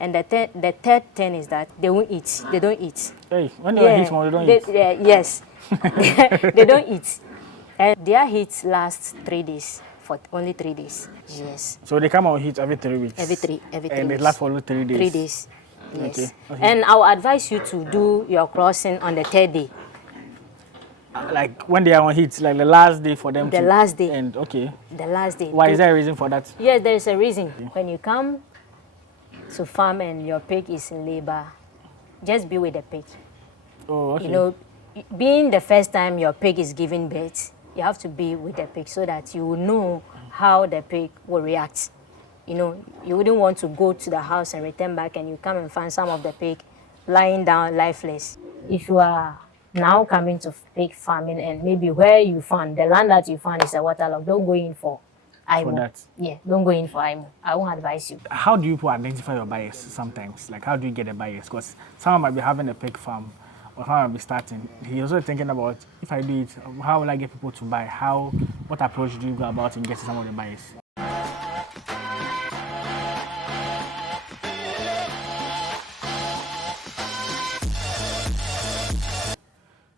And the third thing is that they won't eat. They don't eat. Hey, when they heat, they don't eat. Yes, they don't eat. And their heat lasts 3 days, for only 3 days. Yes. So they come on heat every 3 weeks. Every three and weeks. it lasts for only 3 days. 3 days. Yes. Okay. And I will advise you to do your crossing on the 3rd day. Like when they are on heat, like the last day for them. The last day. And okay. The last day. Why is there a reason for that? Yes, there is a reason. Okay. When you come to farm and your pig is in labor, just be with the pig. Oh, okay. You know, being the first time your pig is giving birth, you have to be with the pig so that you will know how the pig will react. You know, you wouldn't want to go to the house and return back and you come and find some of the pig lying down lifeless. If you are now coming to pig farming and maybe where you found, the land that you found is a waterlogged, don't go in for IMO. For that? Yeah, don't go in for IMO. I won't advise you. How do you identify your buyers sometimes? Like, how do you get the buyers? Because someone might be having a pig farm or someone might be starting. He's also thinking about, if I do it, how will I get people to buy? What approach do you go about in getting some of the buyers?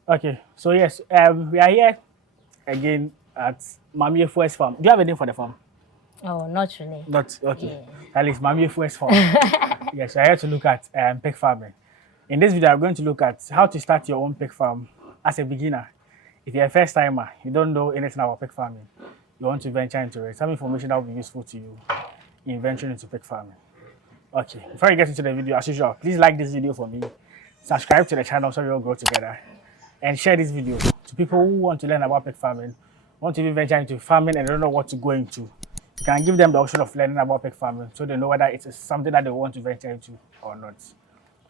Okay, so yes, we are here again at Maame Efua's farm. Do you have a name for the farm? Oh, not really. Not okay. Yeah. At least Maame Efua's farm. Yes, we are here to look at pig farming. In this video, I'm going to look at how to start your own pig farm as a beginner. If you're a first timer, you don't know anything about pig farming, you want to venture into it, some information that will be useful to you in venturing into pig farming. Okay, before we get into the video, as usual, please like this video for me, subscribe to the channel so we all grow together, and share this video to people who want to learn about pig farming, want to even venture into farming and don't know what to go into. You can give them the option of learning about pig farming so they know whether it is something that they want to venture into or not.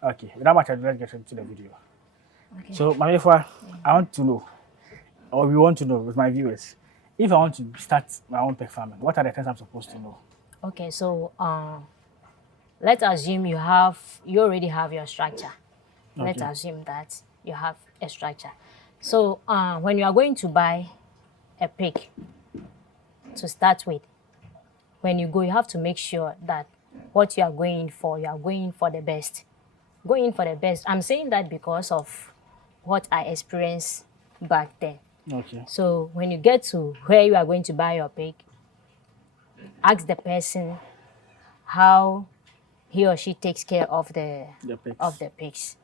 Okay, without much ado, let's get into the video. Okay. So, Maame Efua, I want to know, or we want to know with my viewers, if I want to start my own pig farming, what are the things I'm supposed to know? Okay, so let's assume you already have your structure. Okay. Let's assume that you have a structure. So when you are going to buy a pig to start with, when you go, you have to make sure that what you are going for the best. Go in for the best. I'm saying that because of what I experienced back then. Okay. So when you get to where you are going to buy your pig, ask the person how he or she takes care of the pigs.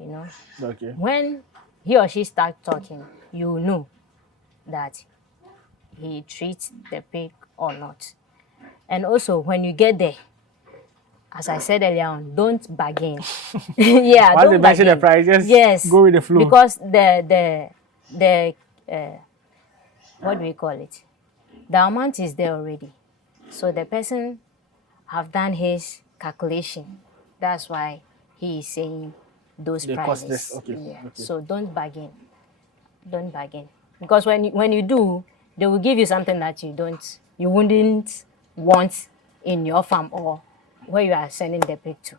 You know. Okay. When he or she starts talking, you know that he treats the pig or not. And also when you get there, as I said earlier on, don't bargain. Yeah, once don't they mention the price, just go with the flow. Because the what do we call it? The amount is there already. So the person have done his calculation. That's why he is saying those prices. Okay. Yeah. Okay. So don't bargain. Don't bargain. Because when you do, they will give you something that you wouldn't want in your farm or where you are sending the pig to.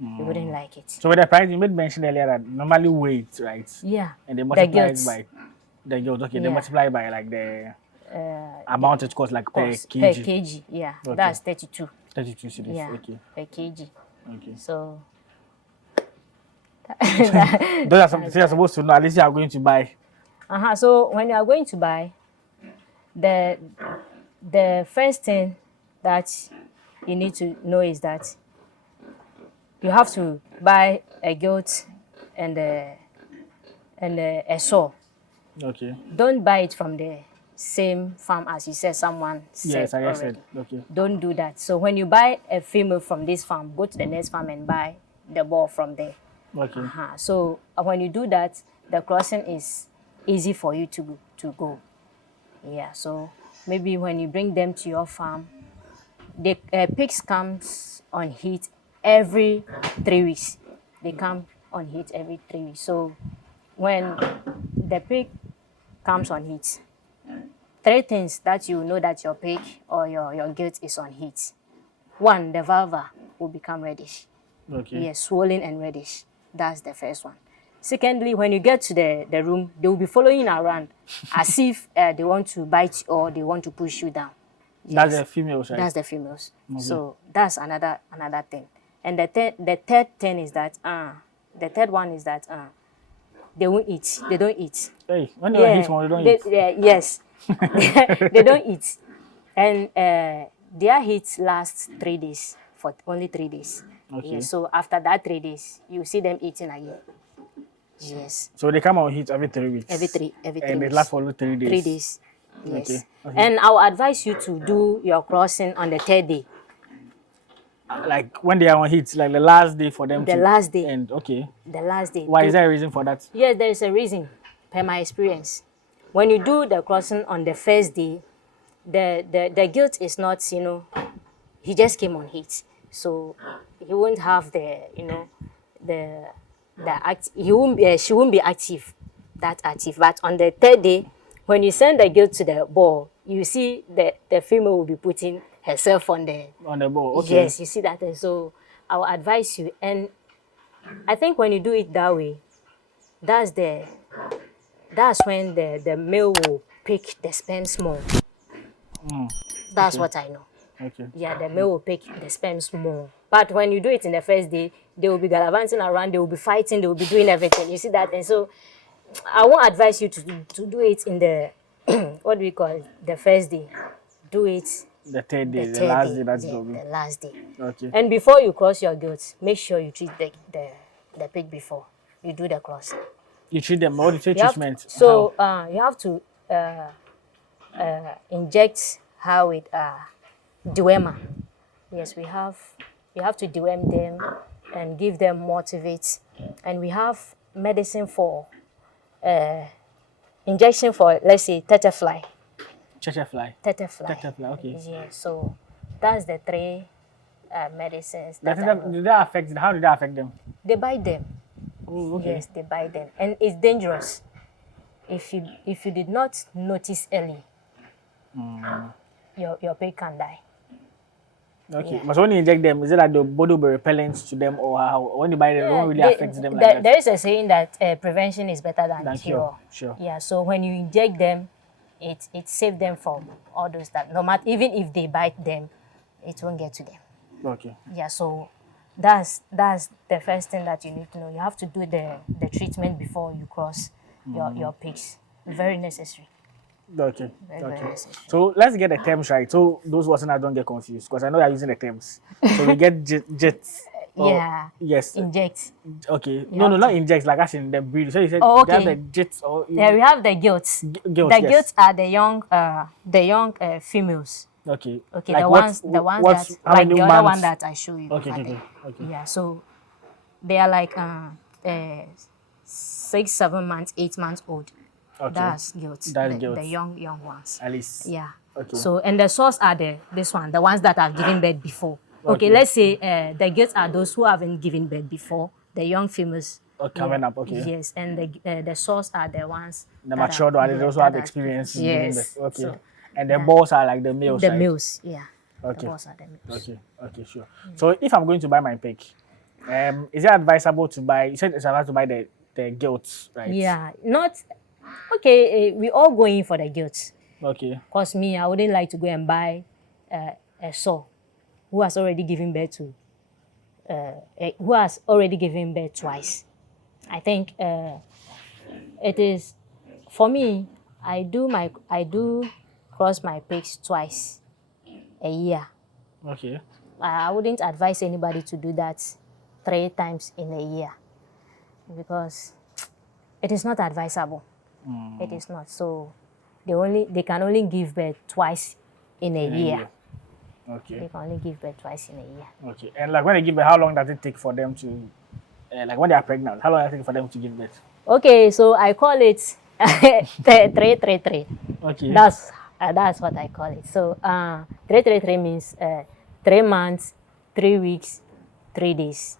You wouldn't like it. So with the price, you made mention earlier that normally weight, right? Yeah. And they multiply it by the yield. Okay, they multiply by like the amount it costs, like per kg. Per kg, yeah. Okay. That's 32. 32 cedis. Yeah. Okay. Per kg. Okay. So those are something you're supposed to know. At least you are going to buy. So when you are going to buy, the first thing that you need to know is that you have to buy a goat and a sow. Okay. Don't buy it from the same farm as you said someone said. Yes, I said. Okay. Don't do that. So when you buy a female from this farm, go to the next farm and buy the bull from there. Okay. So when you do that, the crossing is easy for you to go. Yeah. So maybe when you bring them to your farm, the pigs comes on heat every 3 weeks. They come on heat every 3 weeks. So when the pig comes on heat, 3 things that you know that your pig or your goat is on heat. 1, the vulva will become reddish. Okay. Yes, swollen and reddish. That's the first one. Secondly, when you get to the room, they will be following you around as if they want to bite you or they want to push you down. Yes. That's the females, right? That's the females. Okay. So that's another thing. And the third thing is that the third one is that they won't eat. They don't eat. Hey, when you heat one, you don't eat. Yes, they don't eat, and their heat lasts 3 days, for only 3 days. Okay. Yeah, so after that 3 days, you see them eating again. Yes. So they come on heat every 3 weeks. Every three And weeks. it lasts for only 3 days. 3 days. Yes. Okay. And I will advise you to do your crossing on the 3rd day. Like when they are on heat, like the last day for them The to last day. end. Okay. The last day. Why is there a reason for that? Yes, there is a reason, per my experience. When you do the crossing on the first day, the guilt is not, he just came on heat. So he won't have she won't be active, that active. But on the 3rd day, when you send the guilt to the ball, you see the female will be putting herself on the ball. Okay. Yes, you see that. And so I will advise you. And I think when you do it that way, that's when the male will pick the sperms more. That's what I know. Okay. Yeah, the male will pick the sperms more. But when you do it in the first day, they will be gallivanting around, they will be fighting, they will be doing everything. You see that? And so I won't advise you to do it in the, what do we call it, the first day. Do it the 3rd day, the last day, that's going to be. the last day. Okay. And before you cross your guilt, make sure you treat the pig before you do the crossing. You treat them, what do you say treatment? You have to inject her with dewormer. Yes, you have to deworm them and give them motivates. And we have medicine for injection for, let's say, tetefly. Tetefly. Tetefly, okay. Yeah, so that's the 3 medicines. How did that affect them? They bite them. Oh, okay. Yes, they bite them, and it's dangerous. If you did not notice early, your pig can die. Okay, Yeah. but when you inject them, is it like the body will be repellent to them, or how? When you buy them, it won't really affect them like that? There is a saying that prevention is better than cure. Sure. Yeah, so when you inject them, it saves them from all those that. No matter, even if they bite them, it won't get to them. Okay. Yeah, so that's the first thing that you need to know. You have to do the treatment before you cross your pigs. Very necessary. Okay. Very necessary. So let's get the terms right. So those listeners don't get confused, because I know you're using the terms. So we get jets. Yeah. Yes. Inject. Okay. No, not inject, like as in the breed. So you said okay. they have the jets or yeah, we have the gilts. Gilts are the young females. Okay. Okay, like the ones that like the other one that I show you. Okay. Yeah, so they are like 6, 7 months, 8 months old. Okay. That's gilts. The young ones. At least. Yeah. Okay. So and the source are the ones that have given birth before. Okay, let's say the gilts are those who haven't given birth before, the young females. Coming up, okay. Yes, and the source are the ones. The matured ones, those who have experience in giving birth. Okay. So, and the balls are like the males. The males, yeah. Okay. The balls are the males. Okay, sure. So if I'm going to buy my pig, is it advisable to buy? You said it's advisable to buy the gilts, right? Yeah, not okay. We all going for the gilts. Okay. Cause me, I wouldn't like to go and buy a sow who has already given birth to, who has already given birth twice. I think it is for me. I do cross my pigs twice a year. Okay. I wouldn't advise anybody to do that 3 times in a year because it is not advisable. It is not. So they can only give birth twice in a year. Okay. They can only give birth twice in a year. Okay. And like when they give birth, how long does it take for them to, like when they are pregnant, how long does it take for them to give birth? Okay, so I call it 3-3-3. Okay. That's what I call it. So 3-3-3 means 3 months, 3 weeks, 3 days.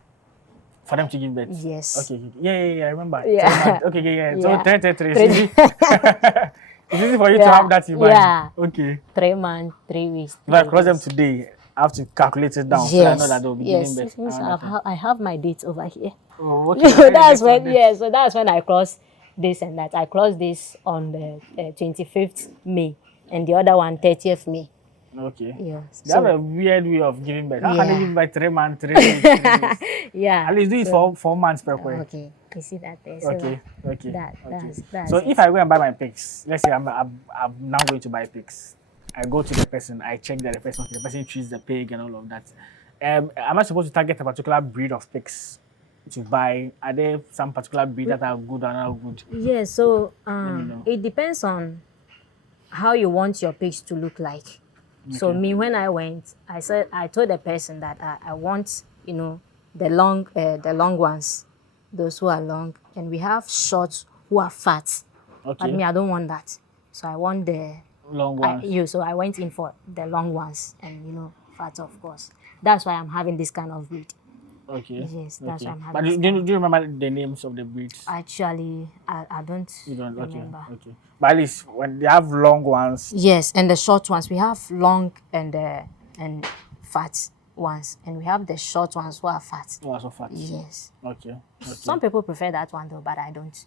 For them to give birth? Yes. Okay. Yeah, I remember. Yeah. Okay, yeah. Yeah. So 3-3-3. It's easy for you to have that in mind. Yeah. Okay. 3 months, 3 weeks. If I cross them today, I have to calculate it down so I know that they'll be giving birth. Yes, I have my dates over here. Oh, okay. So that's when I cross this and that. I cross this on the 25th May and the other one 30th May. Okay. Yeah. They have a So weird way of giving birth. How can they yeah. give birth 3 months, 3 weeks, 3 weeks? Yeah. At least do it So for 4 months per way. okay. You see that there. So Okay, okay, that okay. So that's if it. I go and buy my pigs, let's say I'm now going to buy pigs. I go to the person, I check that the person treats the pig and all of that. Am I supposed to target a particular breed of pigs to buy? Are there some particular breed that are good and not good? Yeah, so Let me know. it depends on how you want your pigs to look like. So Okay. me, when I went, I told the person that I want, the long ones, those who are long, and we have short who are fat. But Okay. me, I don't want that. So I want Long ones. so I went in for the long ones and fat, of course. That's why I'm having this kind of breed. Okay. Yes, that's Okay. why I'm But having this kind do you remember the names of the breeds? Actually, I don't You don't. Okay. remember. Okay. But at least when they have long ones. Yes, and the short ones. We have long and fat ones, and we have the short ones who are fat. Oh, also fat. Yes. Okay. Okay. Some people prefer that one though, but I don't.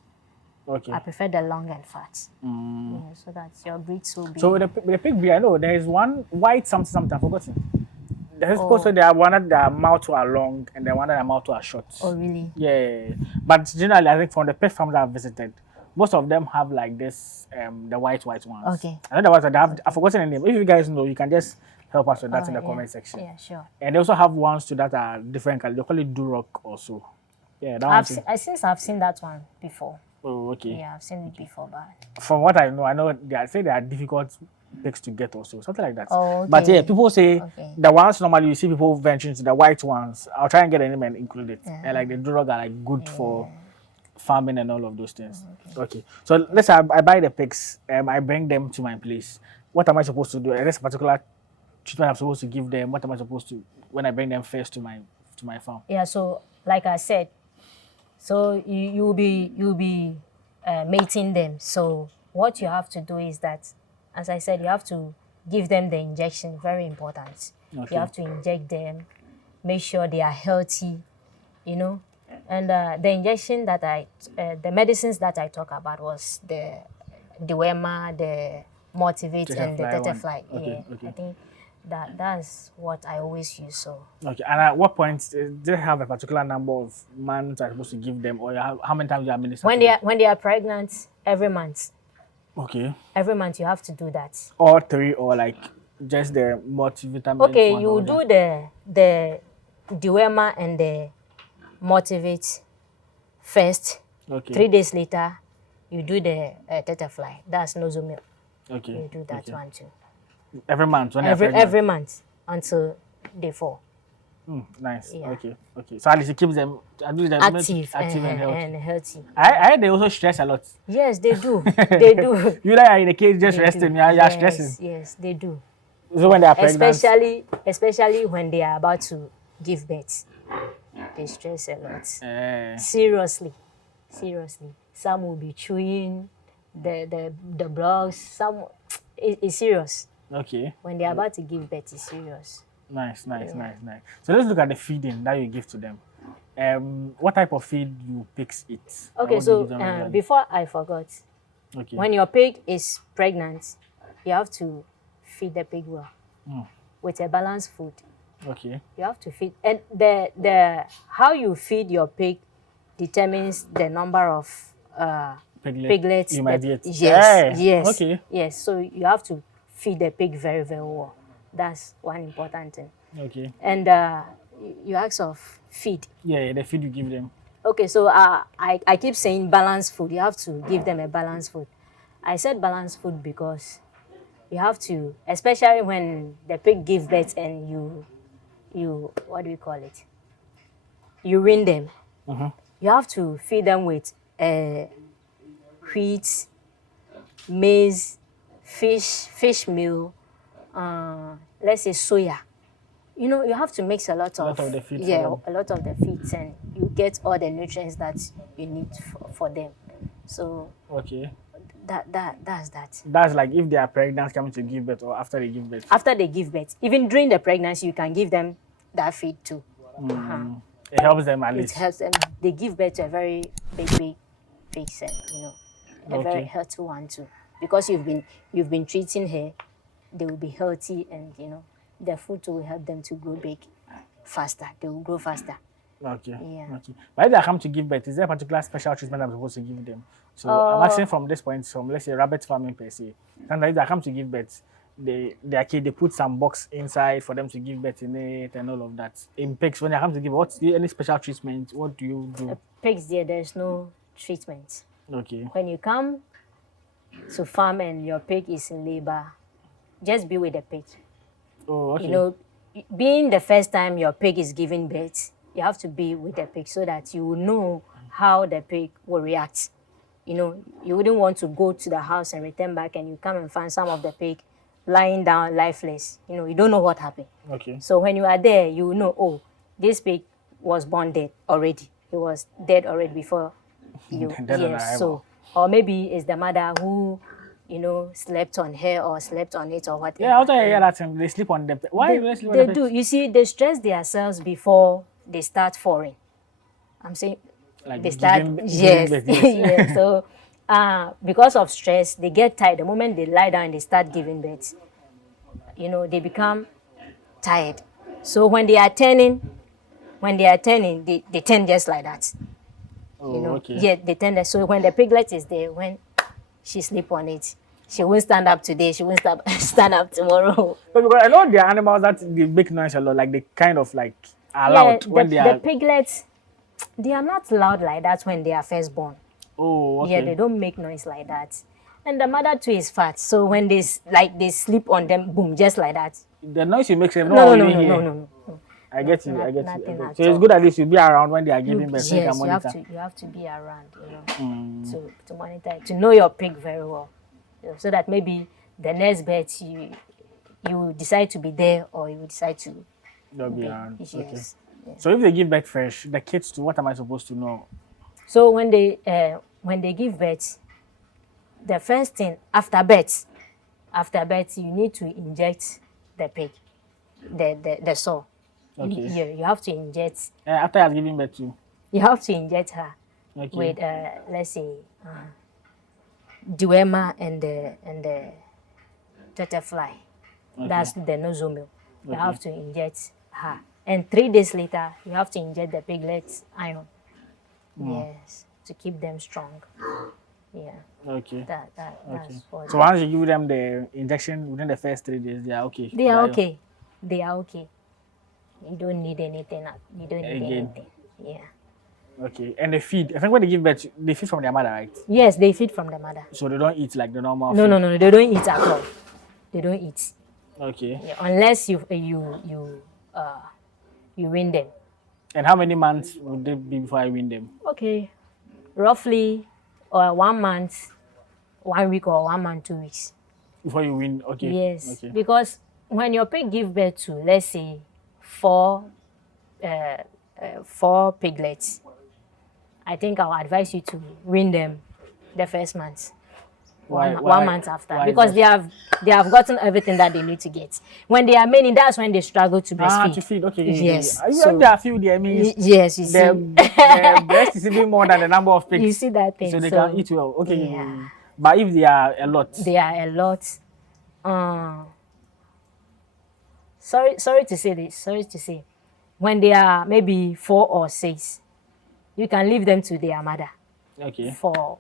Okay. I prefer the long and fat. Yeah, so that your breeds will be. So with the pig breed, I know there is one white something I've forgotten. There's supposed to Oh, there are one that their mouth are long and then one that their mouth are short. oh really? Yeah. But generally, I think from the pet farms that I've visited, most of them have like this the white ones. Okay. I know the ones that they have. I've forgotten the name. If you guys know, you can just help us with that in the Yeah. comment section. Yeah, sure. And they also have ones too that are different color. They call it Duroc also. Yeah, that one too. Since I've seen that one before. Oh, okay. Yeah, I've seen it before, but From what I know they say they are difficult pigs to get also, something like that. oh, But yeah, okay. people say Okay. the ones normally you see people venturing to the white ones. I'll try and get an name and include it. And like the Durog are like good for farming and all of those things. Okay. So let's say I buy the pigs, I bring them to my place. What am I supposed to do? Is there a particular treatment I'm supposed to give them? What am I supposed to when I bring them first to my farm? Yeah, so like I said, so you'll be mating them. So what you have to do is that, as I said, you have to give them the injection. Very important. Okay. You have to inject them, make sure they are healthy, And the injection that the medicines that I talk about was the Duema, the Motivate, and the Tetefly one. Tetefly. Okay, Yeah, okay. I think that's what I always use. So. Okay, and at what point do they have a particular number of months I'm supposed to give them, or how many times you administer? When they are pregnant, every month. Okay. Every month you have to do that. All three, or like just the multivitamin? Okay, one you or do the Duema and the Motivate first. Okay. 3 days later, you do the Tetefly. That's Nozumil. Okay. You do that okay. one too. Every month when they're pregnant? Every month until day 4. Nice. Yeah. Okay. Okay. So at least it keeps them active and healthy. And healthy. I heard they also stress a lot. Yes, they do. They do. You like are in the cage just They resting, do. you're stressing. Yes, they do. So when they are pregnant. Especially when they are about to give birth, they stress a lot. Seriously. Some will be chewing the blocks. Some it's serious. Okay. When they are about to give birth, it's serious. Nice. So let's look at the feeding that you give to them. What type of feed you pigs eat? Okay, so before I forgot, okay. when your pig is pregnant, you have to feed the pig well with a balanced food. Okay. You have to feed, and the how you feed your pig determines the number of piglets you might get. Yes. Okay. Yes. So you have to feed the pig very, very well. That's one important thing. Okay. And you ask of feed. Yeah, the feed you give them. Okay, so I keep saying balanced food. You have to give them a balanced food. I said balanced food because you have to, especially when the pig gives birth and you what do you call it? You wean them. You have to feed them with wheat, maize, fish meal, let's say soya. You have to mix a lot of the feed. a lot of the feeds, and you get all the nutrients that you need for them. So okay, that's that. That's like if they are pregnant coming to give birth or after they give birth. After they give birth, even during the pregnancy, you can give them that feed too. It helps them at least. It helps them. They give birth to a very big pigs, and a very healthy one too, because you've been treating her they will be healthy, and the food will help them to grow big faster. They will grow faster. Okay. Yeah. Okay. But if they come to give birth, is there a particular special treatment I'm supposed to give them? So I'm Uh, asking from this point, from let's say rabbit farming per se. Sometimes if they come to give birth, their kid they put some box inside for them to give birth in it and all of that. In pigs, when they come to give, what's any special treatment? What do you do? Pigs, there's no treatment. Okay. When you come to farm and your pig is in labor, just be with the pig. Oh, okay. Being the first time your pig is giving birth, you have to be with the pig so that you will know how the pig will react. You wouldn't want to go to the house and return back and you come and find some of the pig lying down lifeless. You don't know what happened. Okay. So when you are there, you know, oh, this pig was born dead already. It was dead already before you. Yes. So, or maybe it's the mother who, slept on her or slept on it or whatever. Yeah, after I hear that they sleep on the. Why do they sleep on the They do. You see, they stress themselves before they start foreign. I'm saying like they start. yes. Yes. So, because of stress, they get tired. The moment they lie down and they start giving birth, they become tired. So when they are turning, they turn just like that. Oh, okay. Yeah, they turn that. So when the piglet is there, when she sleep on it, she won't stand up today. She won't stand up tomorrow. But because I know there are animals that they make noise a lot, like they kind of like are loud when they are. The piglets, they are not loud like that when they are first born. Oh, okay. Yeah, they don't make noise like that. And the mother too is fat, so when they sleep on them, boom, just like that. The noise you make them No. I get you. Nothing at So it's good at least you be around when they are giving birth. Yes, you have to be around, to monitor it, to know your pig very well, so that maybe the next birth you decide to be there or you decide to be around. Yes. Okay. Yes. So if they give birth fresh, the kids too, what am I supposed to know? So when they give birth, the first thing after birth, you need to inject the pig, the sow. Okay. You have to inject. After I've given birth to. You have to inject her with let's say duema and the butterfly. Okay. That's the nosomil. You have to inject her, and 3 days later you have to inject the piglets iron. Yes, to keep them strong. Yeah. Okay. That's what. So once you give them the injection within the first 3 days, they are okay. They are okay. They are okay. You don't need anything. You don't need anything. Yeah. Okay. And the feed. I think when they give birth, they feed from their mother, right? Yes, they feed from the mother. So they don't eat like the normal. No, they don't eat at all. They don't eat. Okay. Yeah, unless you wean them. And how many months would they be before I wean them? Okay, roughly 1 month, 1 week, or 1 month, 2 weeks. Before you wean, okay. Yes, okay. Because when your pig give birth to, let's say, 4 piglets, I think I'll advise you to wean them the first month. Why, 1 month after, because they have gotten everything that they need to get. When they are many, that's when they struggle to breastfeed. To feed, okay. Yes. So there are few there means yes, you see. The breast is even more than the number of pigs. You see that thing. So they can eat well. Okay. Yeah. But if they are a lot. They are a lot. Sorry to say this. Sorry to say. When they are maybe 4 or 6, you can leave them to their mother. Okay. For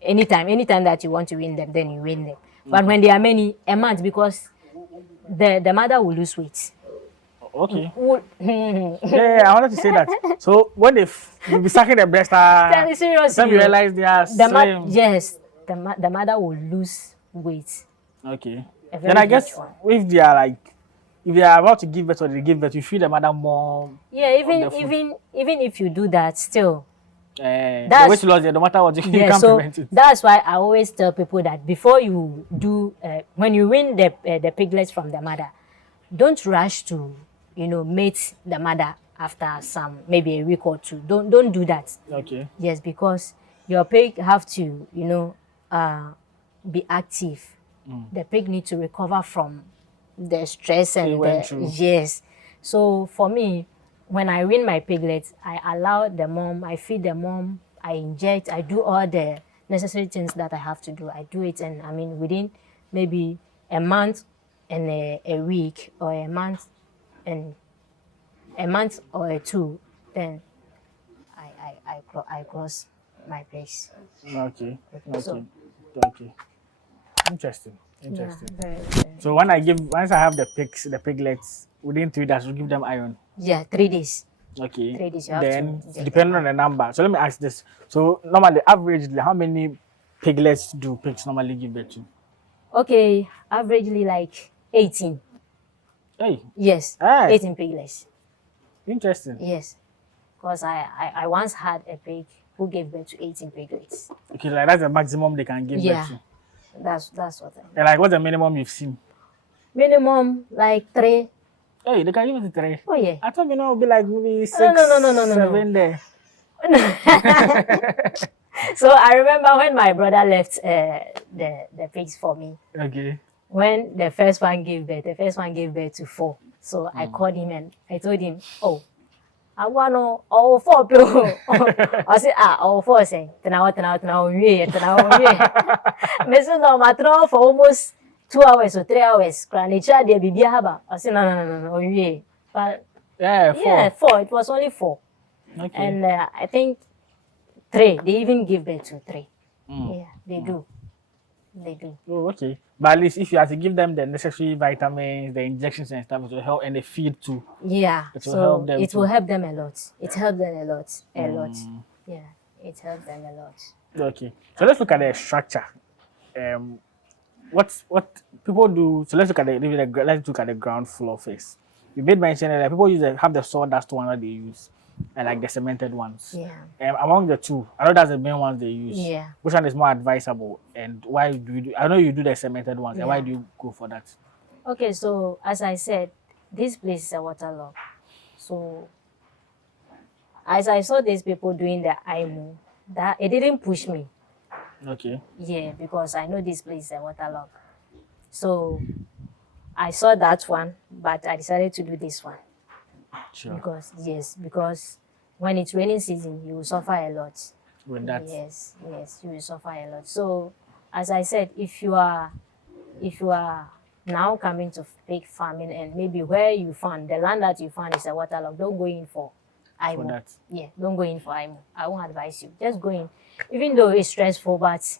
anytime that you want to win them, then you win them. But when they are many, a month, because the mother will lose weight. Okay. Yeah, I wanted to say that. So when you be sucking the breast, tell me seriously, then you realize they are slim. Yes, the mother will lose weight. Okay. Then I guess if they are like, if they are about to give birth or they give birth, you feed the mother more. Yeah, even if you do that, still. The weight loss, no matter what, you can't prevent it. That's why I always tell people that before you do, when you win the piglets from the mother, don't rush to, mate the mother after maybe a week or 2. Don't do that. Okay. Yes, because your pig have to, be active. The pig need to recover from the stress and yes. So for me, when I win my piglets, I allow the mom, I feed the mom, I inject, I do all the necessary things that I have to do. I do it, and within maybe a month and a week, or and a month or a two, then I cross my place. Okay. So Okay. Okay. Interesting. yeah, Interesting. very. So once I have the piglets, within 3 days, we give them iron. Yeah, 3 days. Okay. 3 days you have to Then inject them. depending on the number. So let me ask this. So normally, averagely, how many piglets do pigs normally give birth to? Okay, averagely like 18. Hey, Yes, hey, 18 piglets. interesting. Yes, because I once had a pig who gave birth to 18 piglets. Okay, like that's the maximum they can give birth Yeah, to. that's what I mean. And like, what's the minimum you've seen? Minimum like 3. Hey, they can give it to 3. Oh yeah. I thought it would be like maybe No, 6, no, no, no, no, no, no. 7 there. So I remember when my brother left the pigs for me. Okay. When the first one gave birth to 4. So I called him and I told him, oh, I want to all 4 people. I said, all 4 say, tena, we. Me say no, ma for almost 2 hours or 3 hours. Kranicha de bibia haba. I said, no, we. But Yeah, 4. yeah, 4. It was only 4. Okay. And I think 3. They even give birth to 3. Yeah, they do. They do. Oh, okay. But at least if you have to give them the necessary vitamins, the injections and stuff, it will help, and the feed too. Yeah, It will so help them it too. will help them a lot. It helped them a lot. Yeah, it helped them a lot. Okay. So let's look at the structure. What people do? So let's look at let's look at the ground floor first. You made mention that people have the sawdust one that they use, and like the cemented ones. Yeah. Among the two, I know that's the main ones they use. Yeah. Which one is more advisable, and why do you do? I know you do the cemented ones, and why Yeah. do you go for that? Okay, so as I said, this place is a waterlogged. So as I saw these people doing the IMO, that it didn't push me. Okay. Yeah, because I know this place is a waterlogged. So I saw that one, but I decided to do this one. Sure. Because when it's raining season, you will suffer a lot. With that. Yes, you will suffer a lot. So, as I said, if you are now coming to pig farming, and maybe where you found the land that you found is a waterlogged, don't go in for IMO. For that. Yeah, don't go in for IMO. I won't advise you. Just go in, even though it's stressful, but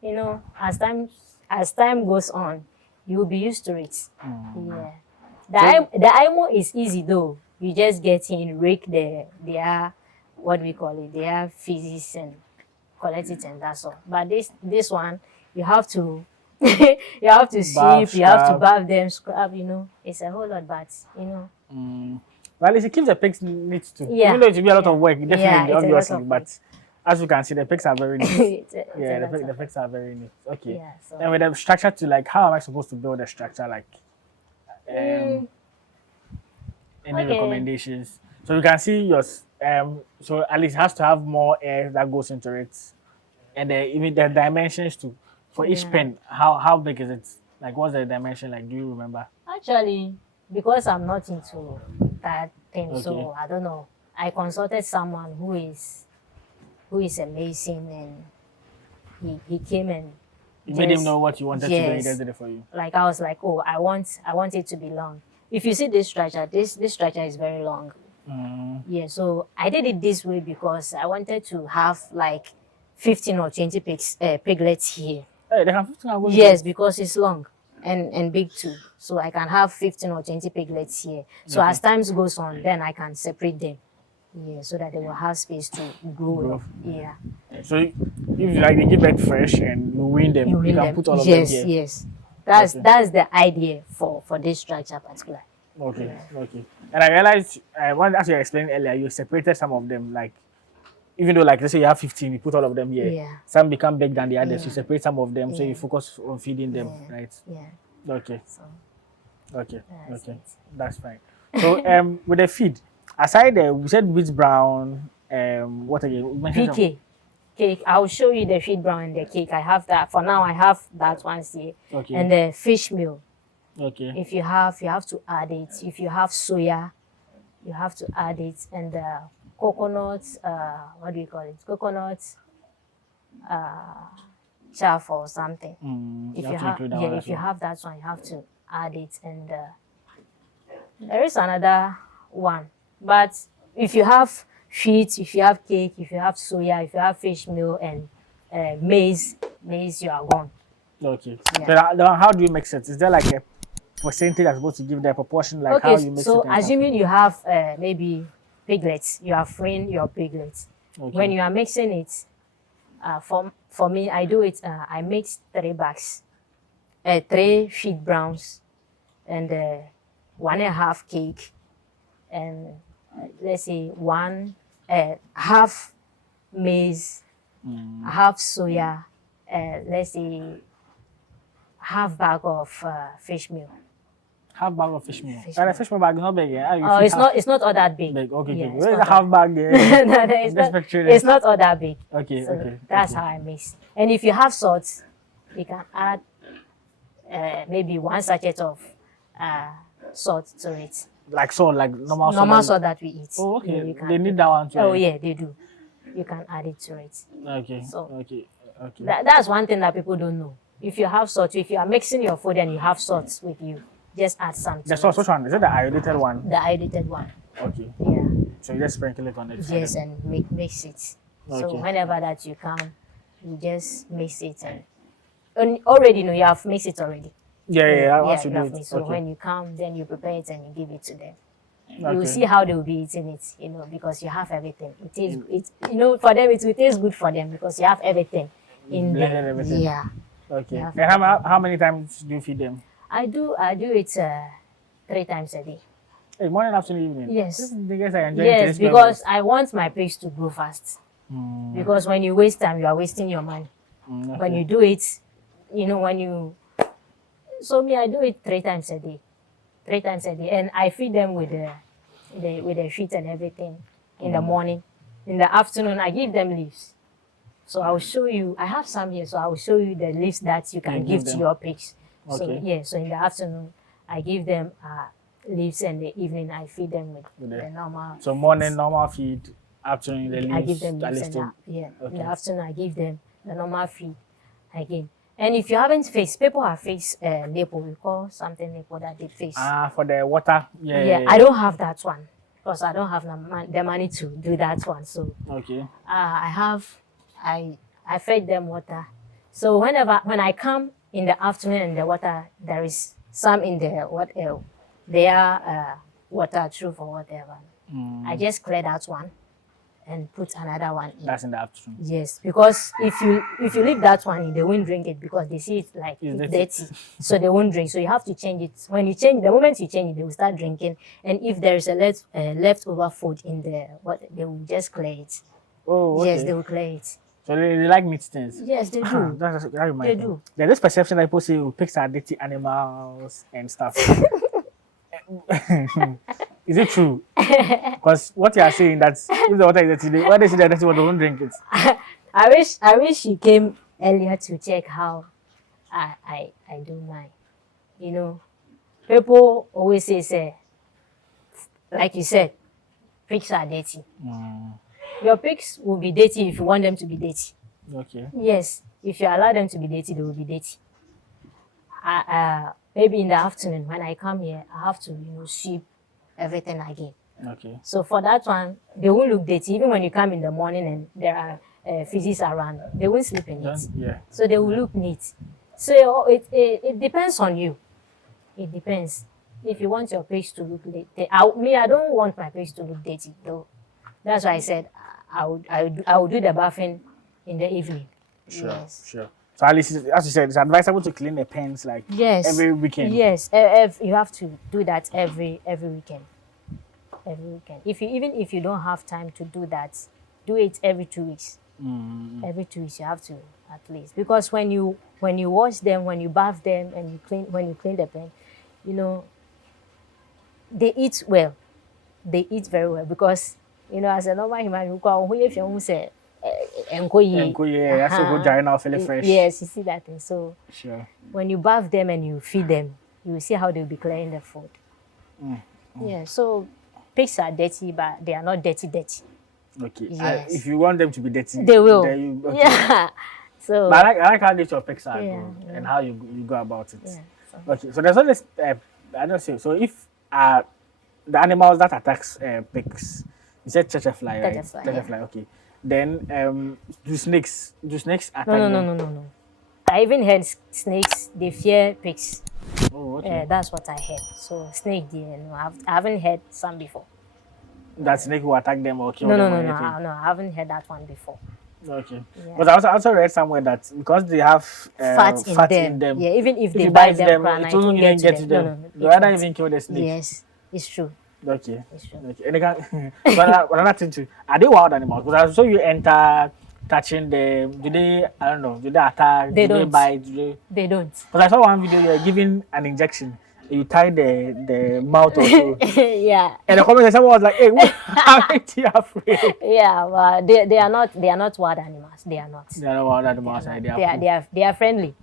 you know, as time goes on, you will be used to it. Yeah. The IMO is easy though. You just get in, rake their what we call it, their feces and collect it, and that's all. But this one, you have to you have to sweep, you have to bath them, scrub, you know. It's a whole lot, but you know. Well, it keeps the pigs neat too. Yeah. Even though it will be a lot of work, definitely, Yeah, it's a lot obviously, of but as you can see, the pigs are very neat. it's a Yeah, lot the of- pigs are very neat. Okay. Yeah, so- And with the structure to like, how am I supposed to build the structure? Like, any Okay. recommendations? So you can see yours. So at least it has to have more air that goes into it, and even the dimensions too. For each Yeah. pen, how big is it? Like, what's the dimension? Like, do you remember? Actually, because I'm not into that thing, Okay. so I don't know. I consulted someone who is a mason, and he came and You made him just- know what you wanted to do, and he yes. just did it for you. Like I was like, oh, I want it to be long. If you see this structure, this structure is very long. Yeah, so I did it this way because I wanted to have like 15 or 20 piglets here. Hey, they can 15 hours. Yes, because it's long and big too. So I can have 15 or 20 piglets here. So as time goes on, then I can separate them. Yeah, so that they will have space to grow up. Yeah. So if like they give birth fresh and you win them, you Win can them. put all of yes, them here. Yes. That's Okay. that's the idea for this structure particular. Okay, okay. And I realized as you explained earlier, you separated some of them. Like even though like let's say you have 15, you put all of them here. Yeah. Some become big than the others. Yeah. You separate some of them, so you Yeah. focus on feeding them, Yeah. right? Yeah. Okay, So okay, That's okay. it. That's fine. So with the feed, aside we said wheat brown, what again? We mentioned some- PK cake. I'll show you the feed brown and the cake. I have that for now. I have that one here. Okay. And the fish meal. Okay. If you have to add it. If you have soya, you have to add it. And the coconut, what do you call it? Coconut, chaff or something. If You you have to have, include that yeah, one if as you well. have that one, you have to add it. And there is another one, but if you have feet, if you have cake, if you have soya, if you have fish meal and maize, you are gone. Okay. Yeah. So how do you mix it? Is there like a percentage that's supposed to give the proportion, like Okay, how you mix it so and stuff? assuming you have maybe piglets, you are freeing your piglets. When Okay. you are mixing it, for me, I do it. I mix 3 bags, 3 feed browns, and 1.5 cake, and let's say one half maize, half soya, let's say half bag of fish meal. Half bag of fish meal. Fish And the meal. fish meal bag is not big, yeah? You Oh, feed it's half not. It's not all that big. big. Okay, Yeah, okay. it's Where's not the half bag there? no, no, I'm just picturing it's it. not all that big. Okay, So okay. that's okay. how I mix. And if you have salt, you can add maybe 1 sachet of salt to it. Like salt, like normal salt. Normal salt that we eat. Oh, okay. Yeah, you can, They need that one too. Oh eh? yeah, they do. You can add it to it. Okay. So Okay. Okay. that's one thing that people don't know. If you have salt, if you are mixing your food and you have salt with you, just add some. The To sauce, it. which one? Is it the iodinated one? The iodinated one. Okay. Yeah. So you just sprinkle it on it. Yes, and mix it. So Okay. whenever that you come, you just mix it and already know you have mixed it already. Yeah, yeah, yeah. I want to you do have it. mixed. So Okay. when you come, then you prepare it and you give it to them. You will Okay. see how they will be eating it, because you have everything. It tastes, for them it will taste good for them because you have everything in Blended there. everything. Yeah, Okay. Yeah. And how many times do you feed them? I do it 3 times a day. Hey, morning, afternoon, evening. Yes. This is the guys I enjoy. Yes, because I want my pigs to grow fast. Mm, Because when you waste time, you are wasting your money. okay. When you do it, so me, I do it 3 times a day. 3 times a day. And I feed them with the feet and everything in the morning. In the afternoon, I give them leaves. So I will show you, I have some here, so I will show you the leaves that you can You give give to them. your pigs. So Okay. yeah, so in the afternoon, I give them leaves, and the evening I feed them with With the normal. So morning normal feed, afternoon the leaves. I give them at leaves, least and in Okay. the afternoon I give them the normal feed again. And if you haven't faced, people have faced nipple, we call something nipple that they face. For the water. Yeah. Yeah, I don't have that one because I don't have the money to do that one. So Okay. I fed them water. So when I come in the afternoon and the water, there is some in the water trough or whatever. I just clear that one and put another one in. That's in the afternoon. Yes, because if you leave that one in, they won't drink it because they see it like It's it's dirty. dirty. So they won't drink. So you have to change it. When you change, the moment you change it, they will start drinking. And if there is a leftover food in they will just clear it. Oh, okay. Yes, they will clear it. So they like meat things. Yes, they do. That reminds They me. do. There's this perception that people say pigs are dirty animals and stuff. Is it true? Because what you are saying that if the water is dirty, when they see the dirty water, they won't drink it. I wish you came earlier to check how I do mine. People always say, like you said, pigs are dirty. Your pigs will be dirty if you want them to be dirty. Okay. Yes, if you allow them to be dirty, they will be dirty. Maybe in the afternoon when I come here, I have to sweep everything again. Okay. So for that one, they won't look dirty. Even when you come in the morning and there are feces around, they won't sleep in it. Yeah. So they will look neat. So it depends on you. It depends. If you want your pigs to look dirty, I don't want my pigs to look dirty though. That's why I said I would do the bathing in the evening. Sure. Yes. Sure. So at least, as you said, it's advisable to clean the pens like Yes. every weekend. Yes. You have to do that every weekend. Every weekend. If you don't have time to do that, do it every 2 weeks. Every 2 weeks you have to at least, because when you wash them, when you bath them, and when you clean the pen, they eat well. They eat very well because as a normal human being, say Yeah, that's a good dry now, feeling fresh. Yes, you see that thing. So Sure. when you bath them and you feed them, you will see how they'll be clearing the food. Yeah, so pigs are dirty, but they are not dirty. Okay. Yes. If you want them to be dirty, They will. then okay. Yeah, So But I like how these your pigs are yeah, grown yeah, and how you go about it. yeah. So Okay, so there's always I don't say so if the animals that attacks pigs, you said fly, right? butterfly, yeah. Fly, okay. Then do snakes No, attack no, no, them? no, no, no. I even heard snakes, they fear pigs. Oh, okay. That's what I heard. So snake, dear, no, I haven't heard some before. That snake will attack them or kill No, no, them or no, no, anything. no. I haven't heard that one before. Okay. Yeah. But I also read somewhere that because they have Fat in fat in them. them, Yeah, even if if they you bite bite them, them, crown, it it won't won't even get to get to them. No, them. no, no, You it rather won't. even kill the snake. Yes, it's true. Okay. It's true. Okay. And they can, but another thing too, are they wild animals? Because I saw you enter touching them. Do they, I don't know, do they attack? They Do they don't. bite? Do they? They don't. Because I saw one video, you're giving an injection. You tie the mouth or so. Yeah. And the comment someone was like, hey, what aren't you afraid? Yeah, well, they are not wild animals. They are not. They are not wild They are animals, not. right? They are friendly.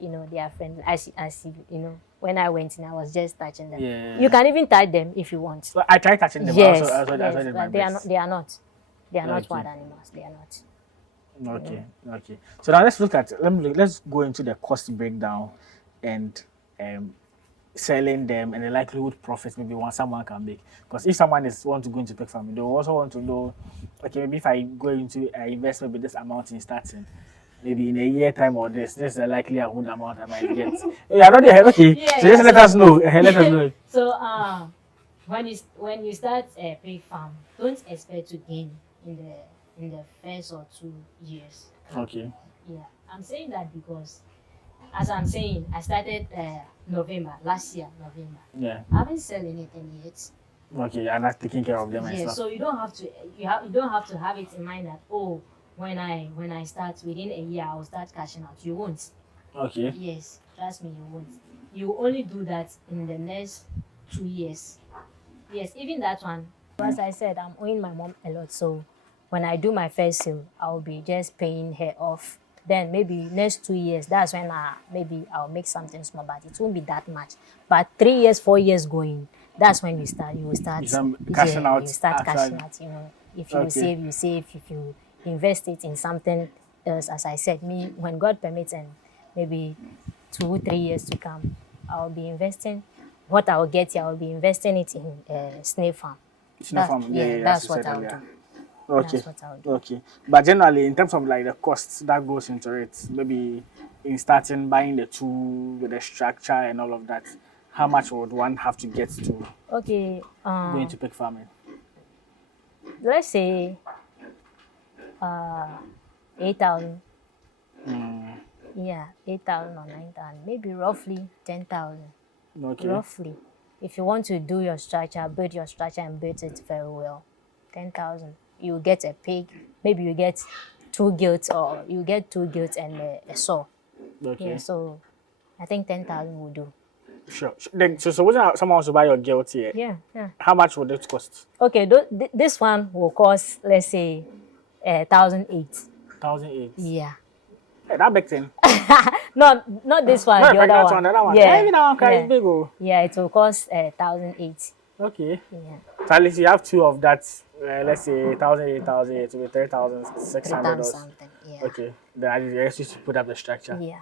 They are friendly. When I went in, I was just touching them. Yeah. You can even touch them if you want. So I tried touching them. Yes, I saw them my but they are not. best. They are not. They are not Okay. wild animals. They are not. Okay, okay. So now let's go into the cost breakdown and um, selling them and the likelihood profits maybe someone can make. Because if someone want to go into pig farming, they will also want to know, okay, maybe if I go into invest maybe this amount in starting, maybe in a year time or this is the likelihood amount I might get. Yeah, I know they okay. Yeah, So just let us know. Let us know. So when you start a pig farm, don't expect to gain in the first or 2 years. Okay. Yeah, I'm saying that because, as I'm saying, I started November last year, November. Yeah. I haven't sold anything yet. Okay, and that's taking care of them and Yeah, stuff. so you don't have to you don't have to have it in mind that, oh, when I start within a year I'll start cashing out. You won't. Okay. Yes, trust me, you won't. You only do that in the next 2 years. Yes, even that one. As I said, I'm owing my mom a lot, so when I do my first sale, I'll be just paying her off. Then maybe next 2 years, that's when maybe I'll make something small, but it won't be that much. But 3 years, 4 years going, that's when you will start cashing out you start actually. cashing out. If you Okay. save, you save. If you invest it in something else, as I said, when God permits, and maybe 2, 3 years to come, I'll be investing. What I'll get here, I'll be investing it in snail farm. It's not from That's as you what said I'll earlier. do. Okay. That's what I'll do. Okay. But generally, in terms of like the costs that goes into it, maybe in starting buying the tool with the structure and all of that, how much would one have to get to Okay. go into pig farming? Let's say 8,000. Yeah, 8,000 or 9,000. Maybe roughly 10,000. Okay. Roughly. If you want to do your structure, build your structure and build it very well, 10,000. You get a pig. Maybe you get 2 gilts, or you get 2 gilts and a saw. Okay. Yeah, so I think 10,000 will do. Sure. Then, so suppose someone wants to buy your guilt here, Yeah, yeah. how much would it cost? Okay, this one will cost, let's say, 1,008. 1,008. Yeah. Hey, that big thing. Not this one, No, the other one. the other one. Yeah, Maybe that one yeah. is big. Oh. Yeah, it will cost 1,008. Okay. Yeah, So at least you have two of that. Let's say 1,008, it will be 3,600. 3,000 something. Yeah. Okay. Then you just used to put up the structure. Yeah.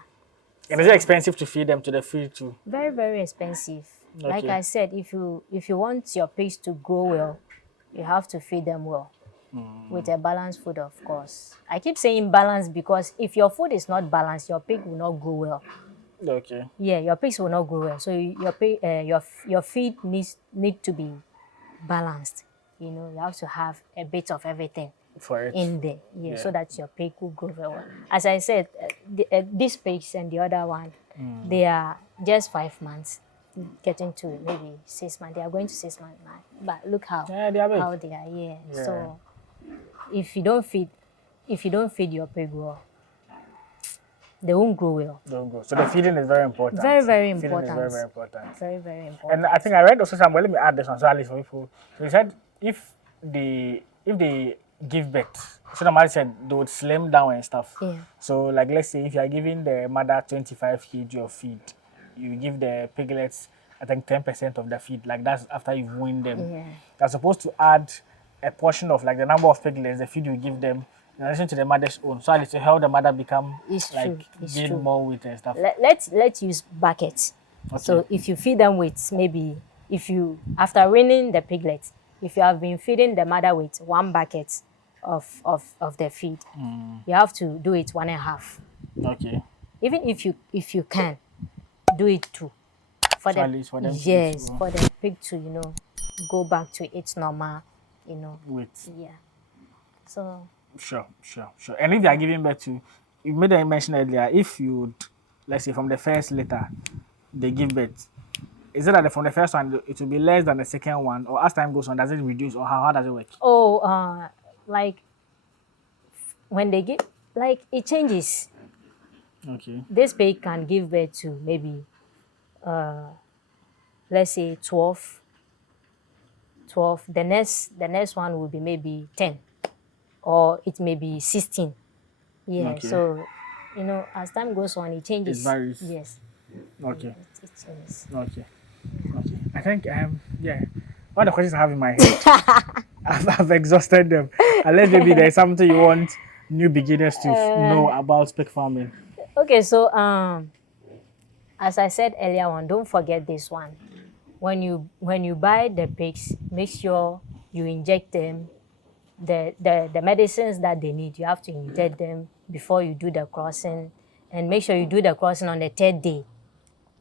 And is it expensive to feed them to the feed too? Very, very expensive. Like Okay. I said, if you want your pigs to grow well, you have to feed them well. With a balanced food, of course. I keep saying balanced because if your food is not balanced, your pig will not grow well. Okay. Yeah, your pigs will not grow well. So your feed need to be balanced. You have to have a bit of everything For it. in there, Yeah. so that your pig will grow very well. As I said, these pigs and the other one, they are just 5 months, getting to maybe 6 months. They are going to 6 months now. But look how Yeah, they are big. how they are. Yeah. Yeah. So if you don't feed your pig well, they won't grow well. Don't go. So the feeding is very important. Very, very Feeding important. is very, very important. Very, very important. And I think I read also somewhere, let me add this one, so at least for people. So he said if they give birth, so the mother said they would slim down and stuff. Yeah. So like let's say if you are giving the mother 25 kg of feed, you give the piglets I think 10% of the feed. Like that's after you've weaned them. Yeah. They're supposed to add a portion of like the number of piglets, the feed you give them, in addition to the mother's own, so to help the mother become It's like true. It's gain true. more weight and stuff. Let's use buckets. Okay. So if you feed them with maybe if you after weaning the piglets, if you have been feeding the mother with 1 bucket of the feed, you have to do it 1.5. Okay. Even if you can do it 2 for So at the least for them to yes eat, for the pig to go back to its normal weight. yeah. So Sure. And if they are giving birth to, you made a mention earlier, if you would, let's say from the first litter, they give birth, is it that from the first one it will be less than the second one, or as time goes on, does it reduce, or how does it work? like when they give like it changes. Okay. This pig can give birth to maybe let's say 12. The next one will be maybe 10, or it may be 16. Yeah. Okay. So as time goes on, it changes. It varies. Yes. Okay. It changes. Okay. I think yeah, all the questions I have in my head, I've exhausted them. Unless maybe there's something you want new beginners to know about pig farming. Okay. So as I said earlier on, don't forget this one. When you buy the pigs, make sure you inject them the medicines that they need. You have to inject them before you do the crossing, and make sure you do the crossing on the 3rd day.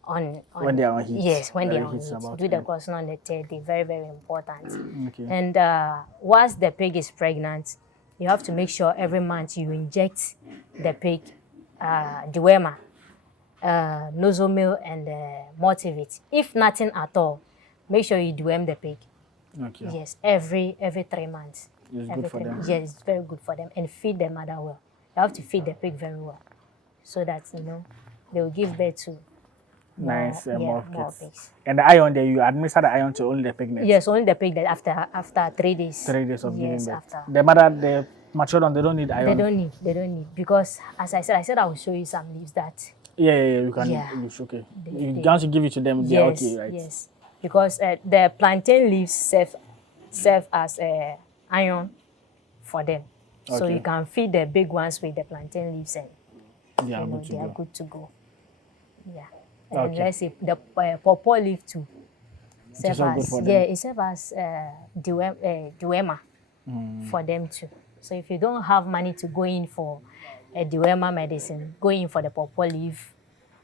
On When they are on heat. Yes, when they Very are on heat heat. about Do the it. crossing on the 3rd day. Very, very important. Okay. And once the pig is pregnant, you have to make sure every month you inject the pig dewormer, nosomil, and multivit. If nothing at all, make sure you deworm the pig. Okay. Yes, every 3 months. It's Every good for 3 them. months. Yes, it's very good for them. And feed the mother well. You have to feed the pig very well, so that they will give birth to Nice. More more kids. pigs. And the iron there, you administer the iron to only the piglets. Yes, only the pig that after 3 days. 3 days of giving Yes, birth. after. The mother, the mature one, they don't need They iron. don't need because as I said I will show you some leaves that Yeah, you can. Yeah. It's okay. They- You want to give it to them, they're yes, okay, right? yes, because the plantain leaves serve as iron for them, so Okay. you can feed the big ones with the plantain leaves, and They are good to they are go. good to go. Yeah, and Okay. let's say the pawpaw leaf too serve also good as for them. it serve as dewormer for them too. So if you don't have money to go in for a dewormer medicine, go in for the pawpaw leaf,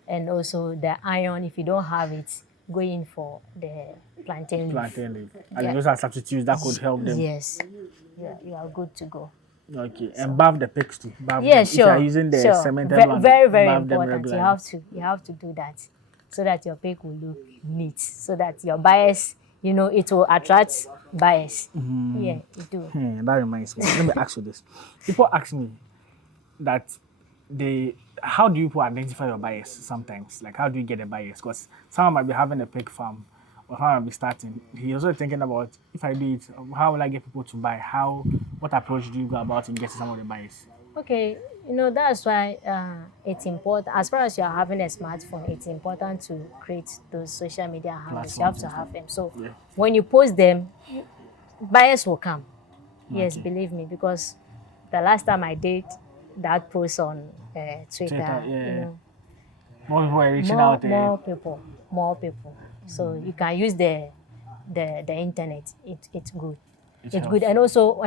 and also the iron. If you don't have it, go in for the plantain leaf. Plantain leaf. And Yeah. those are substitutes that could help them. Yes, yeah, you are good to go. Okay. And bath the pigs too. Bath Yeah, them. sure. If you are using the sure. cemented one, Very, very bath them important. regularly. You have to do that, so that your pig will look neat, so that your buyers, it will attract buyers. Yeah, you do. That reminds me. Let me ask you this. People ask me that how do you people identify your buyers sometimes? Like, how do you get the buyers? Because someone might be having a pig farm, or someone might be starting. He's also thinking about, if I do it, how will I get people to buy? What approach do you go about in getting some of the buyers? Okay, that's why it's important. As far as you are having a smartphone, it's important to create those social media handles. You have to have them. So Yeah. when you post them, buyers will come. Yes, Okay. believe me, because the last time I did that post on Twitter, yeah. More people are reaching out there. more people. So you can use the internet. It's good. It's good. And also,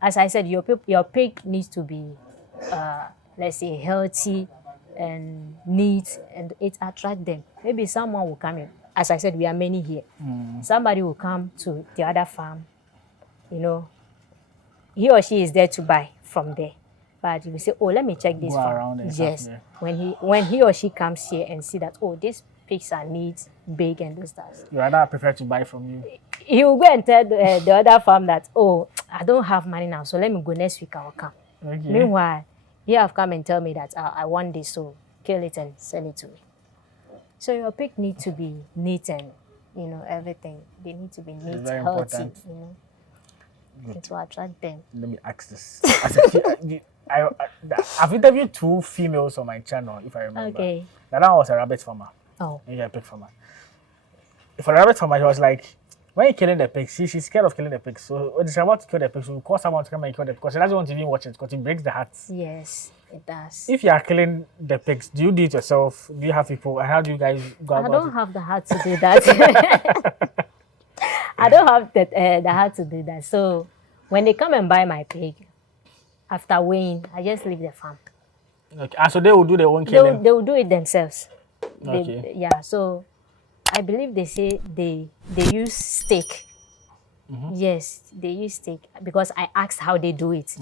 as I said, your pig needs to be, let's say, healthy and neat, and it attract them. Maybe someone will come in. As I said, we are many here. Somebody will come to the other farm. He or she is there to buy from there. But you will say, oh, let me check this Go farm. around and Yes. stuff, When he or she comes here and see that, oh, these pigs are neat, big, and those stuff, You rather prefer to buy from you. he will go and tell the other farm that, oh, I don't have money now, so let me go next week, I will come. Okay. Meanwhile, he have come and tell me that I want this, so kill it and sell it to me. So your pig need to be neat and, everything. They need to be neat, very healthy, important. It will attract them. Let me ask this. I've interviewed 2 females on my channel, if I remember. Okay. The other one was a rabbit farmer. Oh. And you're a pig farmer. For a rabbit farmer, he was like, when you're killing the pigs, she's scared of killing the pigs. So when she's about to kill the pigs, we call someone to come and kill the because she doesn't want to even watch it because it breaks the heart. Yes, it does. If you are killing the pigs, do you do it yourself? Do you have people? How do you guys go I about don't it? have the heart to do that. I don't have the heart to do that. So when they come and buy my pig, after weighing, I just leave the farm. Okay. And so they will do their own killing. They will do it themselves. Okay. Yeah. So I believe they say they use steak. Yes, they use steak because I asked how they do it.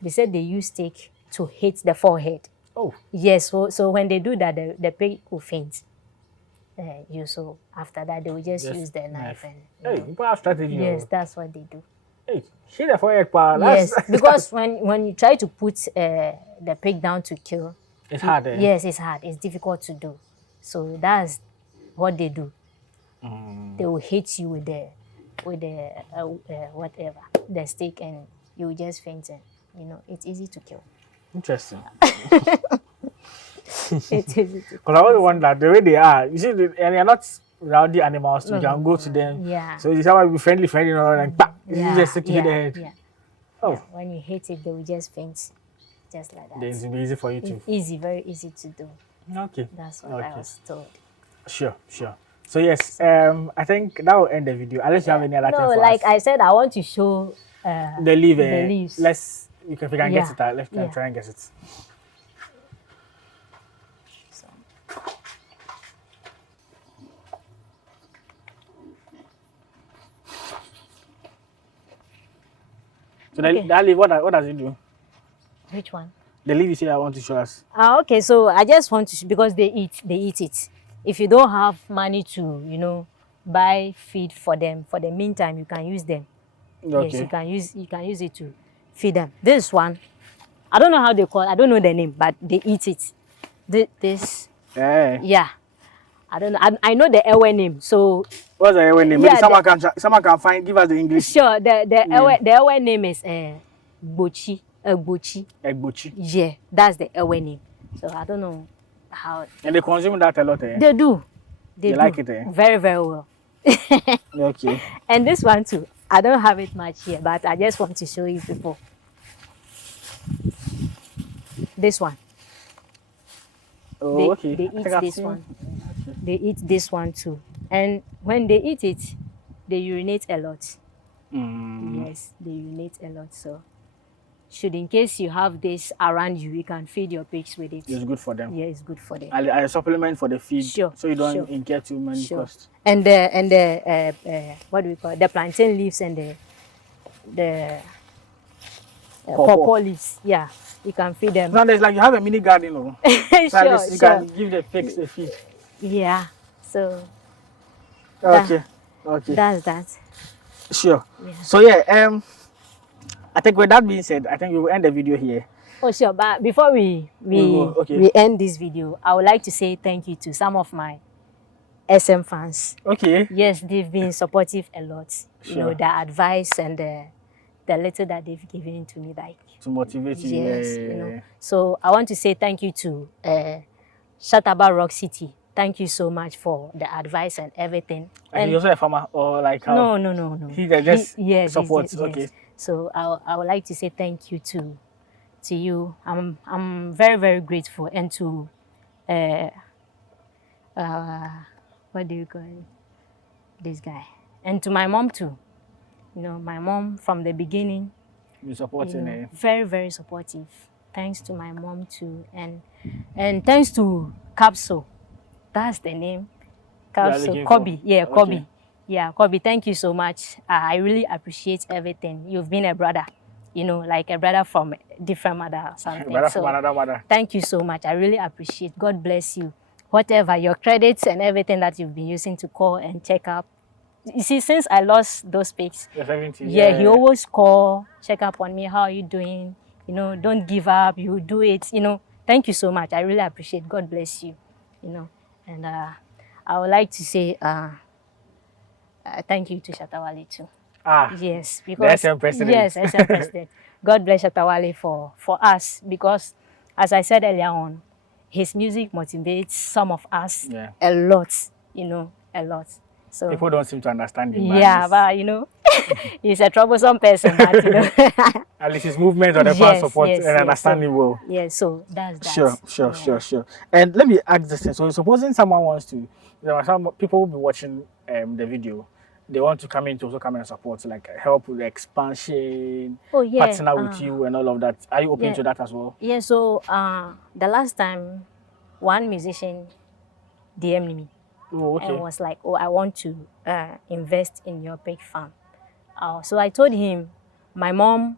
They said they use steak to hit the forehead. Oh. Yes. So when they do that, the pig will faint. So after that, they will just use the knife and. Hey, people have strategy. Yes, that's what they do. Hey, hit the forehead, pal. Yes, because when you try to put the pig down to kill, it's hard. Eh? yes, it's hard. It's difficult to do. So that's what they do. They will hit you with the whatever the stick, and you will just faint. And it's easy to kill. Interesting. It's easy to. Because I always wonder the way they are. You see, and they're not rowdy animals. So you can go to them. Yeah. So you someone be friendly, and bah, you just stick to hit the head. Yeah. Oh. Yeah. When you hit it, they will just faint, just like that. Then it will be easy for you to. It's easy, very easy to do. Okay. That's what I was told. Sure. So yes, I think that will end the video. Unless you have any other thing for like us. I said, I want to show The leaf. the leaves. If we can get it out, let's try and get it. So. So that leaf, what does it do? Which one? The leaf you say I want to show us. Okay, so I just want to because they eat it. If you don't have money to, buy feed for them, for the meantime, you can use them. Okay. Yes, you can use it to feed them. This one, I don't know how they call it. I don't know the name, but they eat it. This, yeah. I don't know. I know the Ewe name. So what's the Ewe name? Yeah, Maybe someone can find. Give us the English. Sure. The Ewe name is Bochi. Egbochi. Egbochi. Yeah, that's the Ewe name. So I don't know how. And they consume that a lot. Eh? They do. They like it. Eh? Very, very well. Okay. And this one too. I don't have it much here, but I just want to show you people. This one. Oh, okay. They eat this one. They eat this one too. And when they eat it, they urinate a lot. Yes, they urinate a lot. So in case you have this around you, you can feed your pigs with it. It's good for them. Yeah, it's good for them. I supplement for the feed, Sure, so you don't incur too many costs. And the what do we call it? The plantain leaves and the pawpaw leaves. Yeah, you can feed them. Now there's like you have a mini garden, oh. So you can give the pigs the feed. Yeah. So. Okay. That's that. Sure. Yeah. So yeah, I think with that being said, I think we will end the video here. Oh sure, but before we end this video, I would like to say thank you to some of my SM fans. Okay. Yes, they've been supportive a lot. Sure. Their advice and the little that they've given to me, like to motivate you. Yes, So I want to say thank you to Shataba Rock City. Thank you so much for the advice and everything. And he's also a farmer, or like how? No. He just supports. Okay. Yes. So I would like to say thank you to you. I'm very, very grateful, and to what do you call it? This guy, and to my mom too. My mom from the beginning. You supporting very, very supportive. Thanks to my mom too, and thanks to Capsule. That's the name. Capsule. Kobe. Yeah, Kobe. Okay. Yeah, Kobe, thank you so much. I really appreciate everything. You've been a brother, like a brother from a different mother or something. Brother from another mother. Thank you so much. I really appreciate. God bless you. Whatever, your credits and everything that you've been using to call and check up. You see, since I lost those pics, he always call, check up on me. How are you doing? Don't give up. You do it. Thank you so much. I really appreciate. God bless you. And I would like to say thank you to Shatawale too. Yes, because the SM president. Yes, SM president. God bless Shatawale for us, because as I said earlier on, his music motivates some of us a lot. A lot. So people don't seem to understand him. yeah, but you know, he's a troublesome person. But you know, At least his movement or the fans support and understand so, him well. yeah, so that's that. Sure. And let me ask this thing. So supposing someone wants to, there are some people will be watching the video. They want to come in to also come and support, like help with the expansion, Oh yeah, partner with you and all of that. Are you open to that as well? Yeah, so the last time one musician DM'd me Oh, and okay. was like, "Oh, I want to invest in your pig farm." So I told him, my mom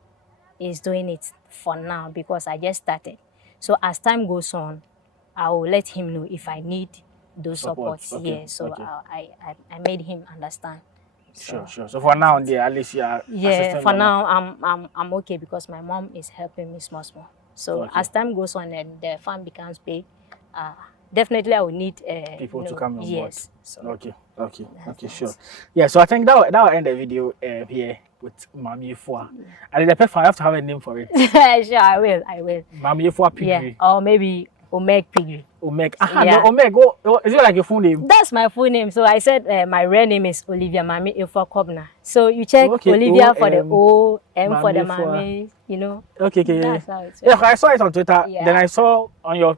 is doing it for now because I just started. So as time goes on, I will let him know if I need those supports. Okay. Yeah, so Okay. I made him understand. Sure. So for now, at least you are Yeah, for them. now I'm okay because my mom is helping me small. So as time goes on and the farm becomes big, definitely I will need People to come on board. Yes. So Okay, sure. Yeah, so I think that will end the video here with Maame Efua. And the pet farm, I have to have a name for it. Sure, I will. Maame Efua Yeah, Piglet. or maybe Omek Piglet. Omek. Yeah. No, Omek. Oh, is it like your full name? That's my full name. So I said my real name is Olivia Maame Efua Kobna. So you check Olivia for the O, M for the Maame, you know. Okay. That's how it's Yeah, I saw it on Twitter. Yeah. Then I saw on your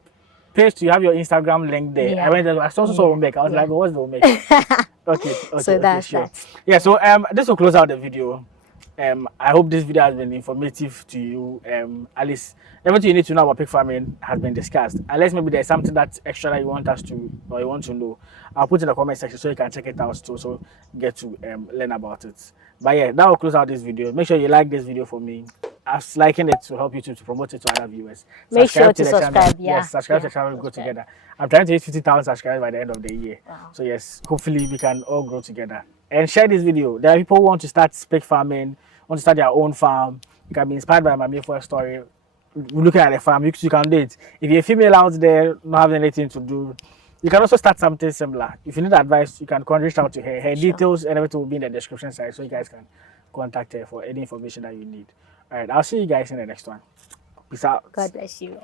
page you have your Instagram link there. Yeah. I went there, I saw Omek. I was like, what's the Omek? Okay, so that's sure. that. Yeah, so this will close out the video. I hope this video has been informative to you. At least everything you need to know about pig farming has been discussed. Unless maybe there's something that extra that you want us to or you want to know, I'll put in the comment section so you can check it out to also get to learn about it. But yeah, that will close out this video. Make sure you like this video for me. As liking it to help you to promote it to other viewers. Make sure to subscribe. Channel. Yeah. Yes, subscribe to the channel. Go together. I'm trying to hit 50,000 subscribers by the end of the year. Wow. So yes, hopefully we can all grow together. And share this video. There are people who want to start pig farming, want to start their own farm. You can be inspired by Maame Efua story. Looking at the farm, you can do it. If you're a female out there, not having anything to do, you can also start something similar. If you need advice, you can reach out to her. Her details and everything will be in the description side, so you guys can contact her for any information that you need. All right, I'll see you guys in the next one. Peace out. God bless you.